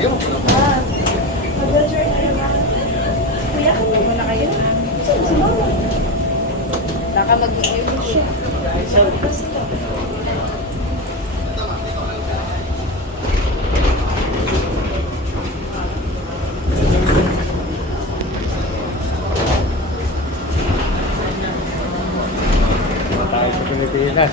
Baka mag-i-event siya. Tayo sa Pilipinas.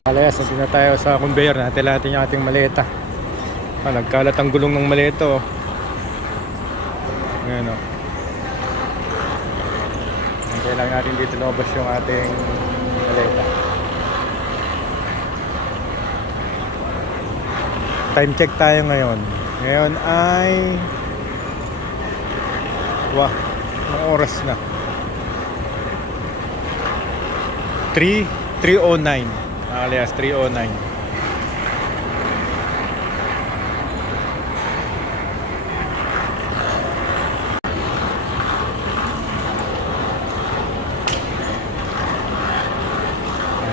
Kalayas, nandito na tayo sa conveyor. Natin natin yung ating maleta. Nagkalat ang gulong ng maleta. Ngayon, kailangan natin dito lumabas yung ating maleta. Time check tayo ngayon. Ngayon ay anong oras na? 3:09. Alias 3:09.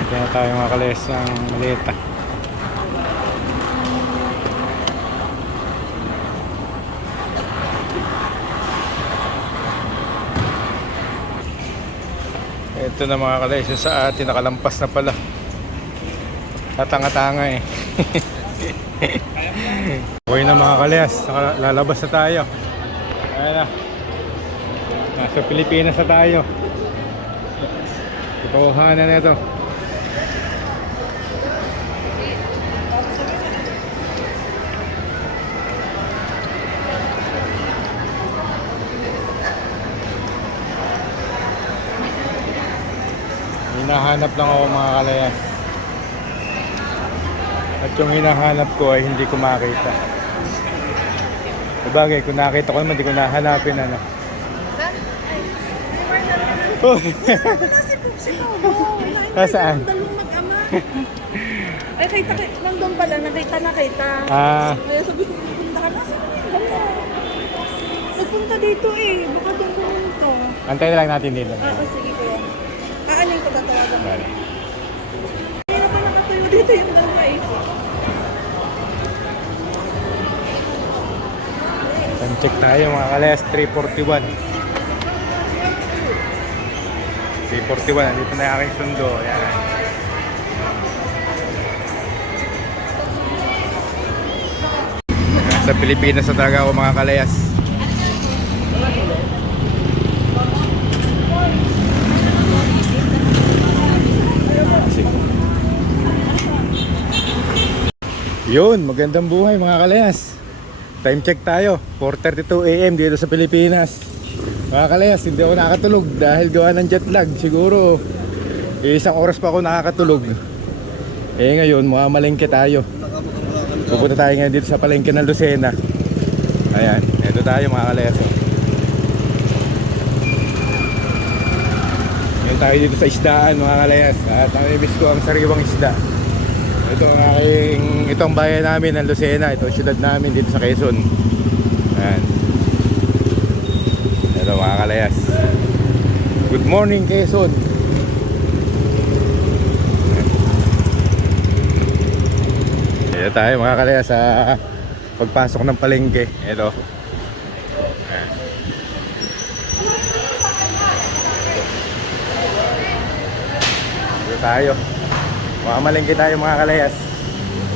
Kaya na tayo mga kalayas ng maleta. Ito na mga kalayas yung sa atin, nakalampas na pala. Tatanga-tanga eh. Okay na mga kalayas, lalabas na tayo. Ayan na. Nasa Pilipinas na tayo. Totohanan na ito. Hinahanap lang ako mga kalayas. At yung hinahanap ko ay hindi ko makita. Sabagay, kung nakita ko naman, hindi ko nahanapin ano. Oh. Nasaan? Ay, kita lang doon pala, nakita. Kaya sabi ko, pupunta ka na. Nagpunta dito eh, baka doon pumunto. Antayin na lang natin dito. Sige kuya. Aanin ko tatawagan. Vale. Hindi na pa nakatuyo dito yung dalawa eh. Time check tayo mga kalayas, 3:41. 3:41, dito na yung aking sundo. Ayan. Sa Pilipinas na talaga ako mga kalayas. Yun, magandang buhay mga kalayas. Time check tayo, 4:32 AM dito sa Pilipinas. Mga kalayas, hindi ako nakakatulog dahil gawa ng jet lag. Siguro isang oras pa ako nakakatulog. Ngayon, mamalengke tayo. Pupunta tayo ngayon dito sa palengke ng Lucena. Ayan, eto tayo mga kalayas. Ngayon tayo dito sa isdaan mga kalayas. At namimiss ko ang sariwang isda. Ito ang bayan namin ng Lucena. Ito ang syudad namin dito sa Quezon. Ayan. Ito mga kalayas. Good morning Quezon. Ito tayo mga kalayas sa pagpasok ng palengke. Ito. Ayan. Ito tayo. Makamalengke tayo mga kalayas.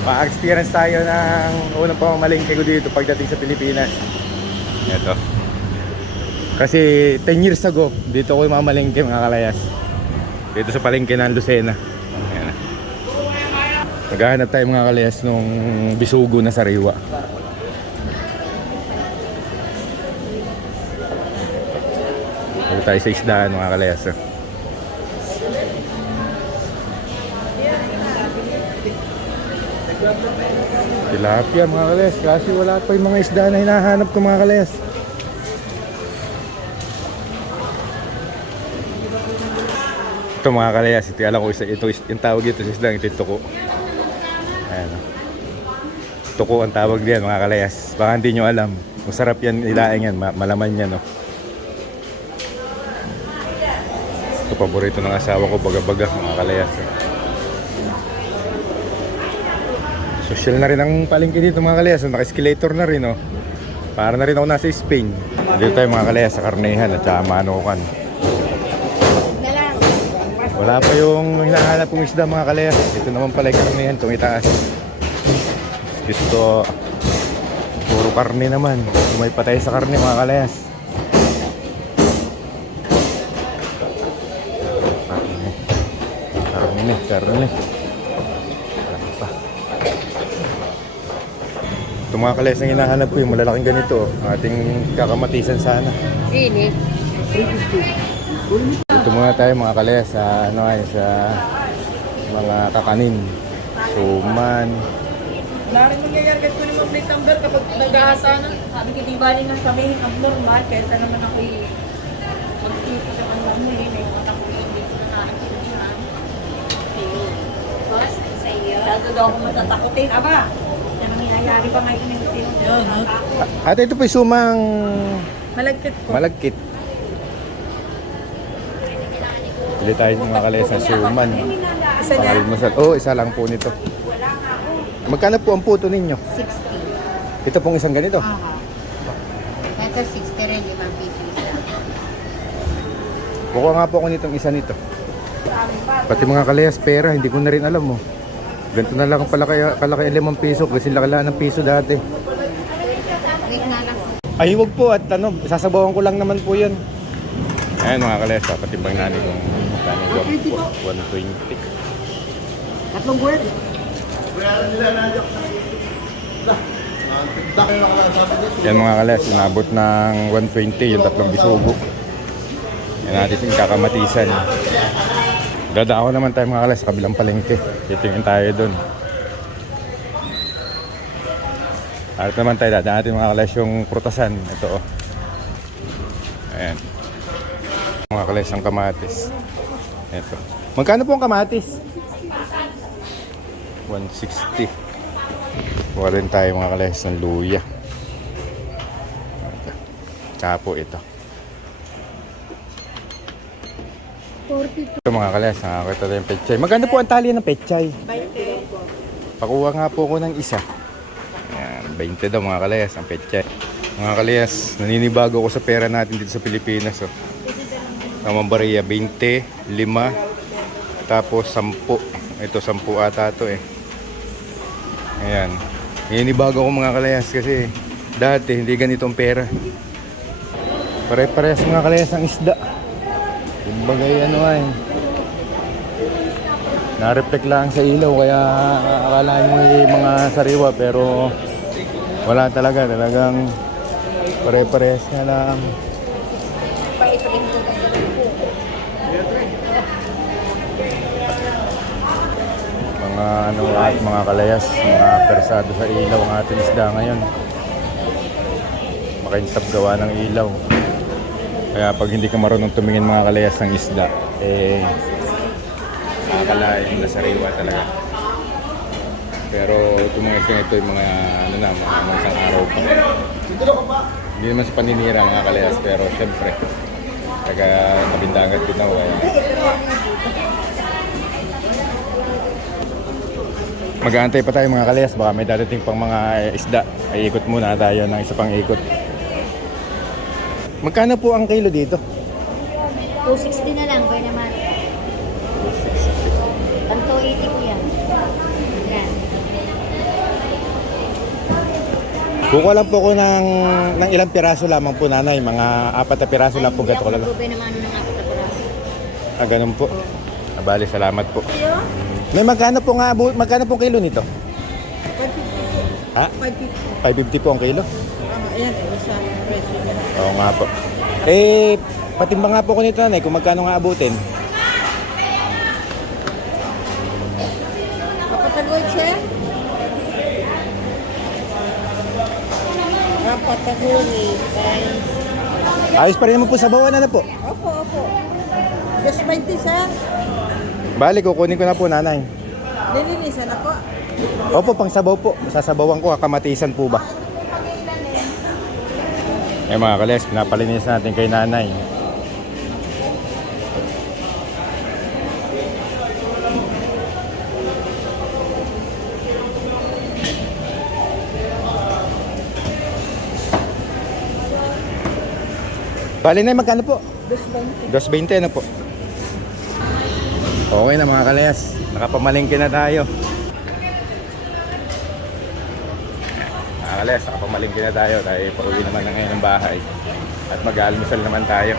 Maka-experience tayo ng unang pamamalengke ko dito pagdating sa Pilipinas. Ito. Kasi 10 years ago, dito ako mamalengke mga kalayas. Dito sa palengke ng Lucena. Ayan. Maghahanap tayo mga kalayas nung bisugo na sariwa. Dito tayo sa isdaan mga kalayas. Tilapia mga kalayas, kasi wala pa yung mga isda na hinahanap ko mga kalayas. Ito mga kalayas, ito alam ko ito yung tawag ito sa isdang itituko. Ayan. Tuko ang tawag diyan mga kalayas. Baka hindi nyo alam. Masarap yan, ilaing yan, malaman yan. No? Ito paborito ng asawa ko, baga-baga mga kalayas. Social na rin ang palengke dito mga kalayas. Naka-escalator na rin. Oh. Para na rin ako nasa Spain. Dito tayo mga kalayas sa karnehan at saka manukan. Wala pa yung hinahanap kong isda mga kalayas. Ito naman pala yung karnehan, itong itaas. Dito puro karne naman. May patay sa karne mga kalayas. Karne. Wala pa. Ito mga kalayas ang hinahanap ko yung malalaking ganito. Ating kakamatisan sana. Ini. Ito muna tayo mga kalayas sa sa mga kakanin. Suman. Lari nangyayari kahit ko ni Ma'am Plate number kapag nag-aasanan. Sabi ko, di ba rin ang sabihin ang normal, kaysa naman ako magsisi sa kanila mo eh. May mga tako yung dito na nakakitihan. Boss, sa iyo. Lalo daw ako matatakotin. Aba, na nangyayari pa ngayon yung sinong Ate, ito po yung sumang malagkit ko. malagkit. Bili tayo ng mga kalayas ng suman. Isa niya? Pangalmusal. Oo, isa lang po nito. Magkano po ang puto ninyo? 60. Ito pong isang ganito. Aha. Ito 60 rin, 5 piso isa. Kukuha nga po ako nitong isa nito. Pati mga kalayas pera, hindi ko na rin alam mo. Ganito na lang pala kalaki 5 piso kasi laki ng piso dati. Wait na lang. Ay, wag po at sasabawan ko lang naman po 'yun. Ayan mga kalayas, patimbang natin kung magkano 120. Tatlong word. Yan mga kalayas, inabot ng 120 yung tatlong bisugo. Yan natin yung kakamatisan. Dadako naman tayo mga kalayas sa kabilang palengke. Titingin tayo doon. At naman tayo dadaan natin mga kalayas yung prutasan. Ito oh. Ayan. Mga kalayas ang kamatis. Ito. Magkano po ang kamatis? 160. Kuha rin tayo mga kalayas ng luya. Tsaka po ito. 42. Ito mga kalayas, nakakita tayo yung pechay. Magkano po ang tali ng pechay? 20. Pakuha nga po ko ng isa. Ayan, 20 daw mga kalayas ang pechay. Mga kalayas, naninibago ko sa pera natin dito sa Pilipinas. Oh. Tamang bariya, 20, 5, tapos 10. Ito 10 ata ito eh. Ayan. Naninibago ko mga kalayas kasi dati hindi ganitong pera. Pare-parehas mga kalayas ang isda. Kumbagay ano ay. Na-reflect lang sa ilaw kaya akala mo mga sariwa pero wala talaga. Talagang pare-parehas nga lang. Mga ano at mga kalayas, mga persado sa ilaw ang ating isda ngayon. Makaintab gawa ng ilaw. Kaya pag hindi ka marunong tumingin mga kalayas ng isda, nakakalain na sariwa talaga. Pero itong mga isda ito, yung mga ano na, mga isang araw pa. Hindi naman sa paninira mga kalayas, pero syempre, taga kabindangat din ako. Mag-aantay pa tayo mga kalayas, baka may dadating pang mga isda. Ay ikot muna tayo ng isa pang ikot. Magkano po ang kilo dito? 260 na lang, kuya naman. 260. Pang 280 ko yan. Yan. Kukuha lang po ko ng ilang piraso lamang po nanay. Mga 4 na piraso lang po gato ko lang. Hindi ako naman ng 4 na piraso. Ah, ganun po. Abali, salamat po. May magkano po magkano po kilo nito? 550. Ha? 550 po ang kilo? Ayan, sa presyo niya. Oo nga po. Patimbang nga po ko nito nanay kung magkano nga abutin. Papatagoy, sir? Papatagoy. Ayos pa rin naman po sa bawan na po. Opo. Just 20, sir. Bali, kukunin ko na po nanay. Nilinisan ako. Opo, pang sabaw po. Sasabawan ko, kamatisan po ba? Eh mga kalayas, pinapalinis natin kay nanay. Bali na, magkano po? 220 na po. Okay na mga kalayas, nakapamalingki na tayo. Mga kalayas, nakapamalingki na tayo. Tayo pauwi naman na ngayon ng bahay. At mag-aalmusal naman tayo.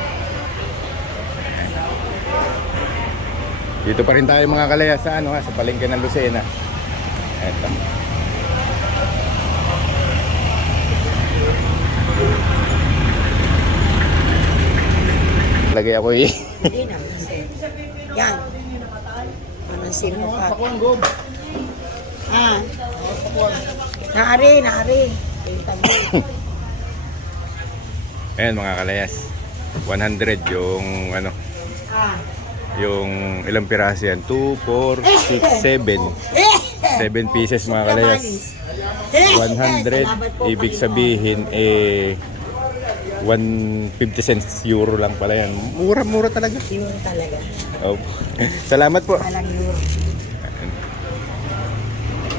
Dito pa rin tayo mga kalayas sa, sa palengke ng Lucena. Eto. Lagay ako Hindi na. Yan. Manansin mo ka. Ah. Naari. Ayan mga kalayas, 100 yung Ah. yung ilang piraso yan, 2, 4, 6, 7 7 pieces mga kalayas. 100 ibig sabihin 150 cents euro lang pala yan. Mura talaga. Yun talaga. Oh. Salamat po. Walang euro.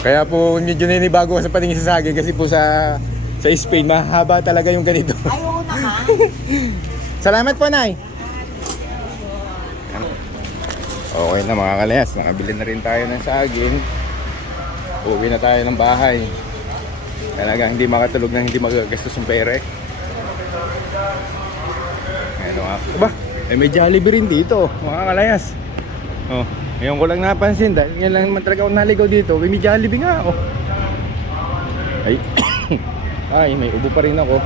Kaya po medyo ninibago sa paningin sa saging kasi po sa Spain mahaba talaga yung ganito. Ayaw naman. Salamat po, Nay. Okay na mga kalayas, nakabili na rin tayo ng saging. Uwi na tayo ng bahay. Talaga hindi makatulog na hindi magagastos yung pera eh. Ano nga ba? May Jollibee rin dito, mga kalayas. Oh, ngayon ko lang napansin dahil ngayon lang naman talaga ako naligaw dito. May Jollibee nga ako. Ay, ay may ubo pa rin ako.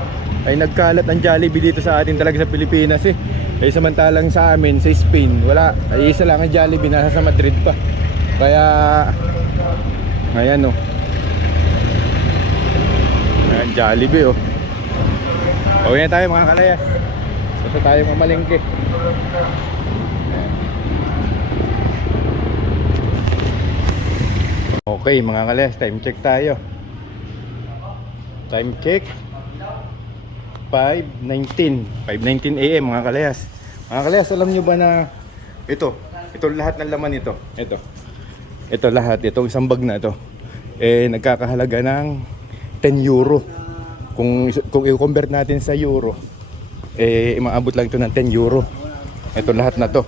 Ay nagkalat ang Jollibee dito sa atin talaga sa Pilipinas eh. Ay samantalang sa amin sa Spain wala. Ay isa lang ang Jollibee, nasa sa Madrid pa. Kaya ayan oh. Ayan Jollibee oh. Okay na tayo mga kalayas. Basta tayo mamalengke. Okay mga kalayas, time check tayo. Time check 5:19 AM mga kalayas. Mga kalayas, alam nyo ba na ito lahat ng laman ito. Ito lahat, itong isang bag na ito nagkakahalaga ng 10 euro. Kung i-convert natin sa euro, maabot lang ito ng 10 euro. Ito lahat na to.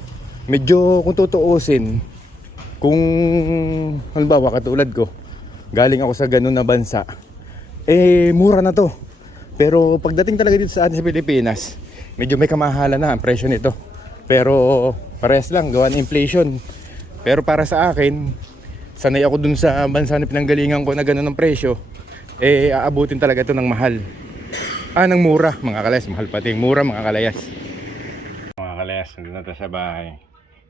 Medyo kung tutuusin, kung halimbawa katulad ko, galing ako sa ganun na bansa, mura na to. Pero pagdating talaga dito sa atin sa Pilipinas, medyo may kamahalan na ang presyo nito. Pero parehas lang, gawa ng inflation. Pero para sa akin, sanay ako dun sa bansa na pinanggalingan ko na ganun ang presyo, aabutin talaga ito ng mahal. Ng mura, mga kalayas. Mahal pati yung mura, mga kalayas. Mga kalayas, nandun na tayo sa bahay.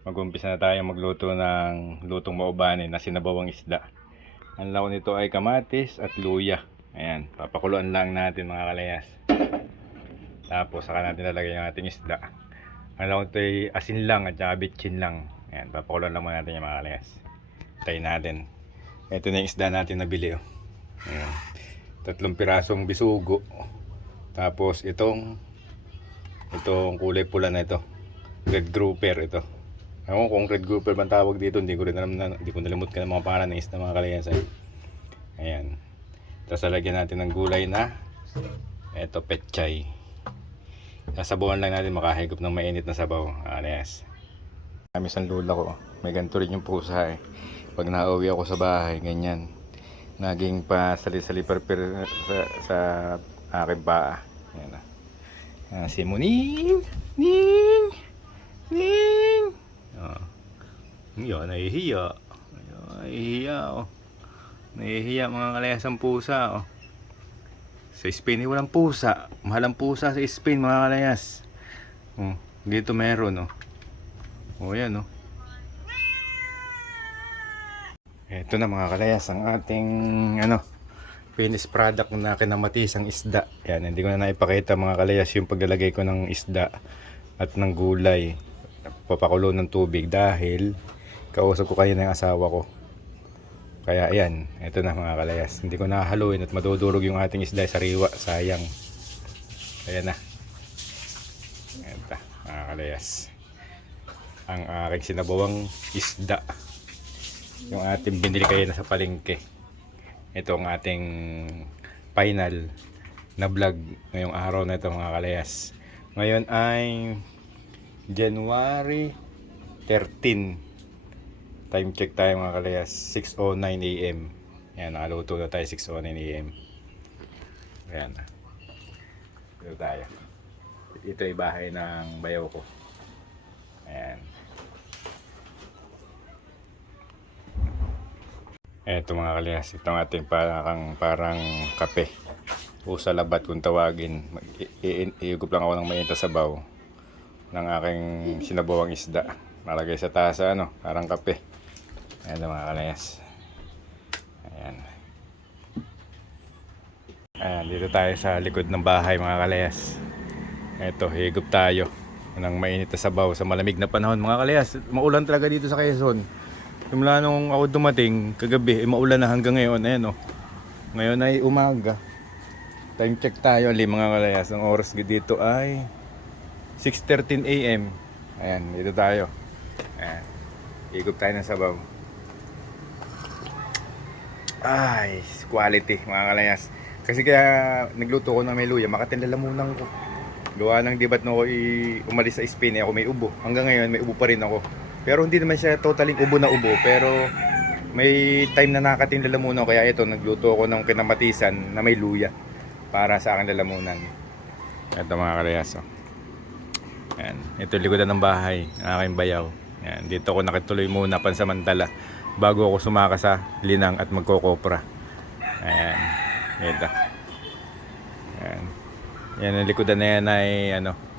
Mag-umpisa na tayo magluto ng lutong maubani na sinabawang isda. Ang laon nito ay kamatis at luya. Ayan, papakuluan lang natin mga kalayas. Tapos saka natin lalagay yung ating isda. Ang laon nito ay asin lang at saka bitchin lang. Ayan, papakuluan lang natin yung mga kalayas. Tayo natin. Ito na yung isda natin nabili oh. Ayan. 3 pirasong bisugo. Tapos itong kulay pula na ito, red grouper ito. Ewan ko kung red grouper man tawag dito, hindi ko nalimutkan ng mga pangalan ng isda mga kalayas. Ayan. Tapos lalagyan natin ng gulay na ito, pechay. Sasabawan lang natin, makahigop ng mainit na sabaw. Kalayas. Kami sa lula ko, may ganito rin yung pusa eh. Pag nauwi ako sa bahay, ganyan. Naging pa sali-sali sa aking paa. Ayan na. Si Muning! Ning! Oh. Yan, nahihiya. Nahihiya oh. Nahihiya mga kalayas ang pusa oh. Sa Spain walang pusa. Mahal ang pusa sa Spain mga kalayas. Oh, dito meron oh. Oh yan oh. Ito na mga kalayas ang ating finished product na kinamatisang isda. Yan, hindi ko na naipakita mga kalayas yung paglalagay ko ng isda at ng gulay. Papakulo ng tubig dahil kausap ko kayo ng asawa ko. Kaya ayan, ito na mga kalayas. Hindi ko nahaluin at madudurog yung ating isda sa sariwa. Sayang. Ayan na. Ayan ta, mga kalayas. Ang aking sinabawang isda. Yung ating binili kayo na sa palengke. Ito ang ating final na vlog ngayong araw na ito mga kalayas. Ngayon ay January 13. Time check tayo mga kalayas, 6:09 AM. Yan, nakaluto na tayo 6:09 AM. Ayan. Dito tayo. Ito ay bahay ng bayaw ko. Ayan. Eto mga kalayas, itong ating parang kape. O sa labat kung tawagin. Iigup lang ako ng mainit na sabaw ng aking sinabawang isda. Nalagay sa tasa, parang kape. Ayan mga kalayas. Ayan. Ayan, dito tayo sa likod ng bahay mga kalayas. Eto, higup tayo ng mainit na sabaw sa malamig na panahon mga kalayas. Maulan talaga dito sa Quezon. Simula nung ako dumating kagabi, maulan na hanggang ngayon. Ayan Ngayon ay umaga. Time check tayo mga kalayas. Ang oras dito ay 6:13 AM. Ayan, dito tayo. Ayan. Higup tayo ng sabaw. Ay, quality mga kalayas. Kasi kaya nagluto ko ng may luya, makatinlalamunan ko. Gawa ng dibat no ko umalis sa Spain, ako may ubo. Hanggang ngayon may ubo pa rin ako. Pero hindi naman siya totaling ubo na ubo, pero may time na nakatinlalamunan ko. Kaya ito, nagluto ako ng kinamatisan na may luya para sa akin lalamunan. Ito mga kalayas. Ayan. Ito likodan ng bahay, ang aking bayaw. Ayan. Dito ako nakituloy muna pansamantala bago ako sumaka sa linang at magkokopra. Ayan. Ito. Ayan. Yan ang likodan na yan ay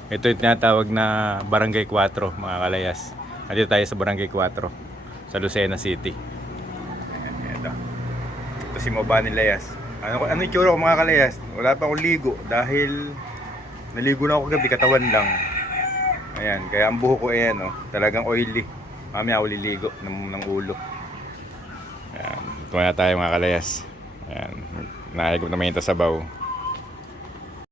ito yung tinatawag na Barangay 4 mga kalayas. Dito tayo sa Barangay 4 sa Lucena City. Ayan. Ito. Ito si Mobani Layas. Ano yung tsura ko mga kalayas? Wala pa akong ligo dahil naligo na ako gabi, katawan lang. Ayan, kaya ang buho ko ayan talagang oily. Mamaya ako liligo ng ulo. Ayan, ito na tayo mga kalayas. Ayan, nahigop na mainit sa sabaw.